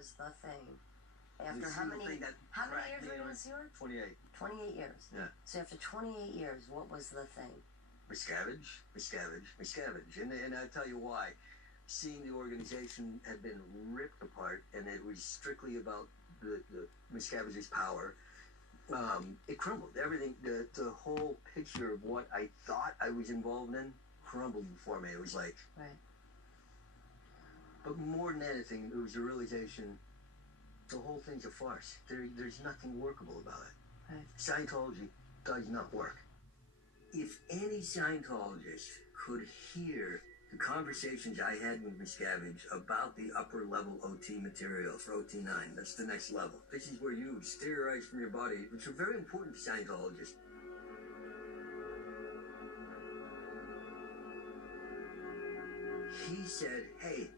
was the thing? After how many years were you in the Sea Org? 28. 28 years. Yeah. So after 28 years, what was the thing? Miscavige. And I'll tell you why. Seeing the organization had been ripped apart, and it was strictly about the Miscavige's power, it crumbled. Everything, the whole picture of what I thought I was involved in crumbled before me. It was like... Right. But more than anything, it was the realization the whole thing's a farce. There's nothing workable about it. Right. Scientology does not work. If any Scientologist could hear the conversations I had with Miscavige about the upper level OT material for OT9, that's the next level. This is where you sterilize from your body, which are very important to Scientologists. He said, hey,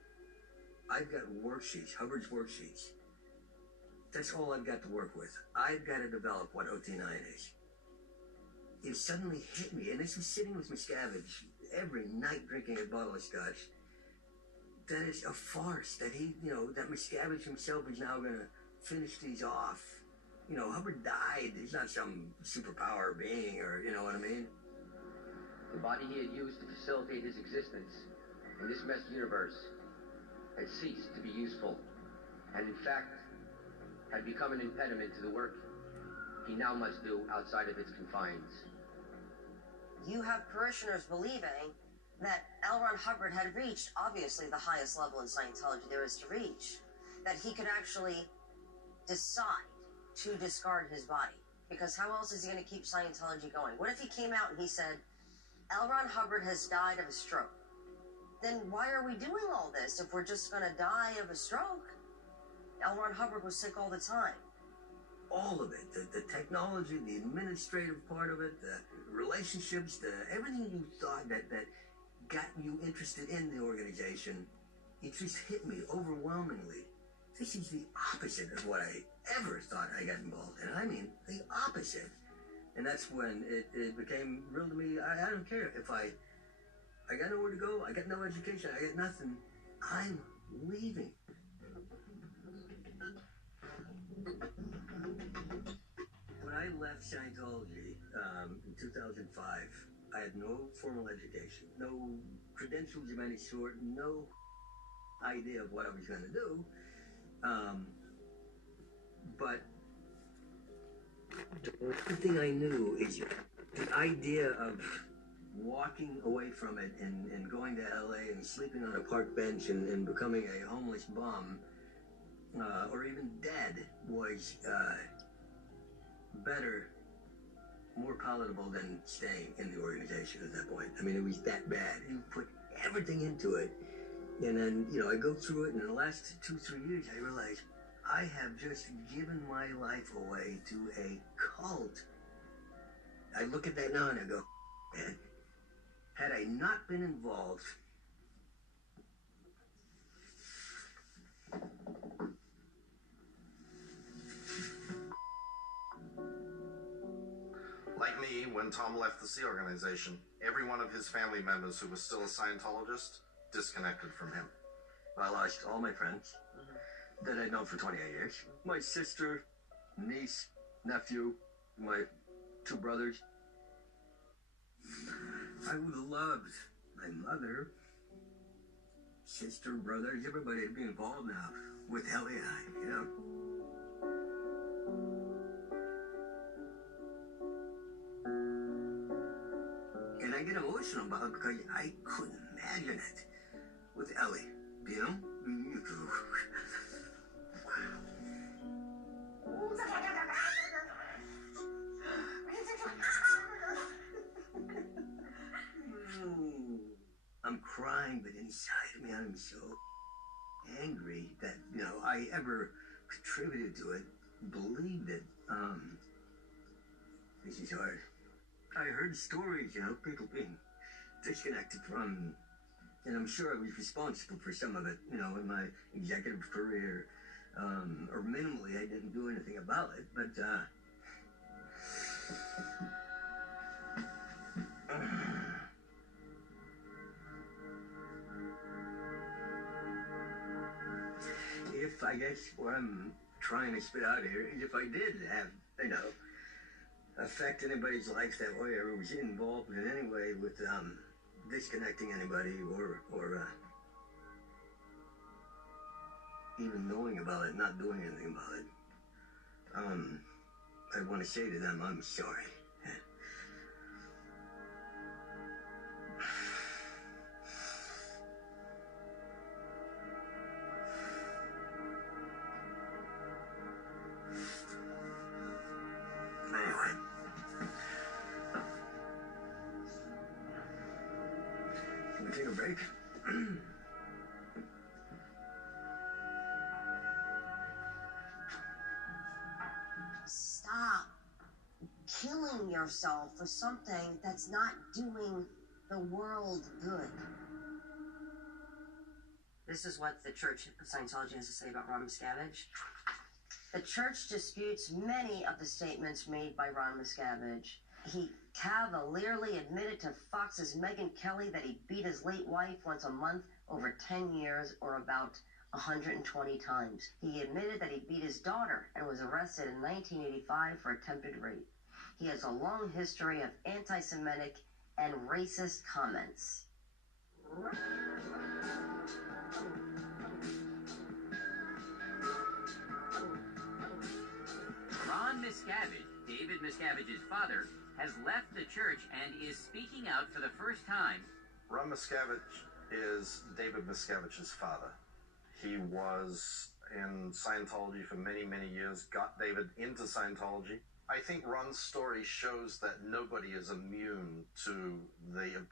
I've got worksheets, Hubbard's worksheets. That's all I've got to work with. I've got to develop what OT9 is. It suddenly hit me, and this was sitting with Miscavige every night drinking a bottle of scotch. That is a farce. That he, that Miscavige himself is now going to finish these off. Hubbard died. He's not some superpower being, or you know what I mean? The body he had used to facilitate his existence in this messed universe had ceased to be useful, and in fact, had become an impediment to the work he now must do outside of its confines. You have parishioners believing that L. Ron Hubbard had reached, obviously, the highest level in Scientology there is to reach, that he could actually decide to discard his body. Because how else is he going to keep Scientology going? What if he came out and he said, L. Ron Hubbard has died of a stroke? Then why are we doing all this if we're just going to die of a stroke? L. Ron Hubbard was sick all the time. All of it, the technology, the administrative part of it, the relationships, everything you thought that got you interested in the organization, it just hit me overwhelmingly. This is the opposite of what I ever thought I got involved in. I mean, the opposite. And that's when it became real to me. I don't care if I got nowhere to go, I got no education, I got nothing. I'm leaving. When I left Scientology in 2005, I had no formal education, no credentials of any sort, no idea of what I was going to do. But the one thing I knew is the idea of walking away from it and going to LA and sleeping on a park bench and becoming a homeless bum, or even dead, was better, more palatable than staying in the organization at that point. I mean, it was that bad. You put everything into it. And then, I go through it, and in the last 2-3 years, I realized I have just given my life away to a cult. I look at that now and I go, man, had I not been involved, like me, when Tom left the Sea Organization, every one of his family members who was still a Scientologist disconnected from him. I lost all my friends that I'd known for 28 years. My sister, niece, nephew, my 2 brothers. I would have loved my mother, sister, brothers, everybody to be involved now with Ellie and I, And I get emotional about it because I couldn't imagine it with Ellie, I'm crying, but inside of me, I'm so angry that, I ever contributed to it, believed it. This is hard. I heard stories, people being disconnected from, and I'm sure I was responsible for some of it, in my executive career, or minimally I didn't do anything about it, but, if I guess what I'm trying to spit out here is if I did have, affect anybody's life that way or was involved in any way with disconnecting anybody or even knowing about it, not doing anything about it, I want to say to them, I'm sorry. Anyway. Can we take a break? Stop killing yourself for something that's not doing the world good. This is what the Church of Scientology has to say about Ron Miscavige. The church disputes many of the statements made by Ron Miscavige. He cavalierly admitted to Fox's Megyn Kelly that he beat his late wife once a month over 10 years, or about 120 times. He admitted that he beat his daughter and was arrested in 1985 for attempted rape. He has a long history of anti-Semitic and racist comments. Ron Miscavige, David Miscavige's father, has left the church and is speaking out for the first time. Ron Miscavige is David Miscavige's father. He was in Scientology for many, many years, got David into Scientology. I think Ron's story shows that nobody is immune to the